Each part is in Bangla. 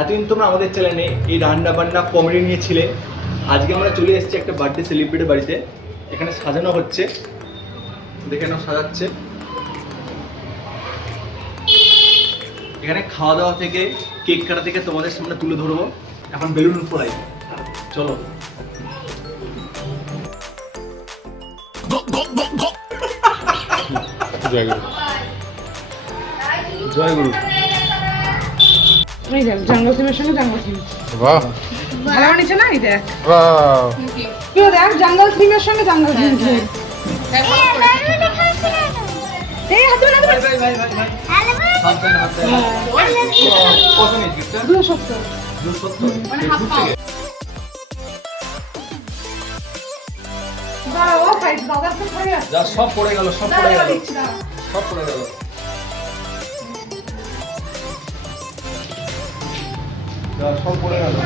এতদিন তোমরা আমাদের চ্যানেলে এই রান্না বান্না কমেডি নিয়েছিলে। আজকে আমরা চলে এসেছি একটা বার্থডে সেলিব্রেটের বাড়িতে। এখানে সাজানো হচ্ছে, দেখে নাও সাজাচ্ছে। এখানে খাওয়া দাওয়া থেকে কেক কাটা থেকে তোমাদের সামনে তুলে ধরবো। এখন বেলুন ফোড়াই, চলো। জয় গুরু। জয় গুরু। এই দেখ জঙ্গল সিমের সঙ্গে জঙ্গল সিম বাহ ভালো নিচে না এই দেখ বাহ কেউ দেখ জঙ্গল সিমের সঙ্গে জঙ্গল সিম খেয়ে এই হাত ধরে ভাই ভাই ভাই ভাই ভাই হাত দেন হাত দেন। কত নিয়ে গিফটটা? 270 270 মানে হাফ পাও দাঁড়া ও সাইড দাদা তো পড়ে যাচ্ছে যা সব পড়ে গেল, সব পড়ে দাঁড়া গেল, দিচ্ছি দাঁড়া সব পড়ে গেল। যা সব পড়ে গেল।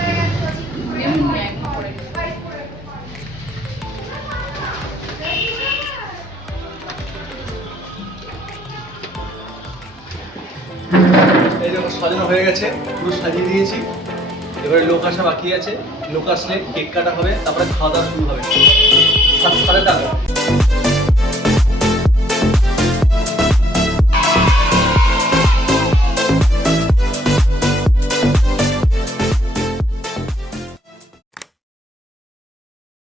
এই দেখো সাজানো হয়ে গেছে, পুরো সাজিয়ে দিয়েছি। এবারে লোক আসা বাকি আছে, লোক আসলে কেক কাটা হবে, তারপরে খাওয়া দাওয়া শুরু হবে। সাথে থাকো।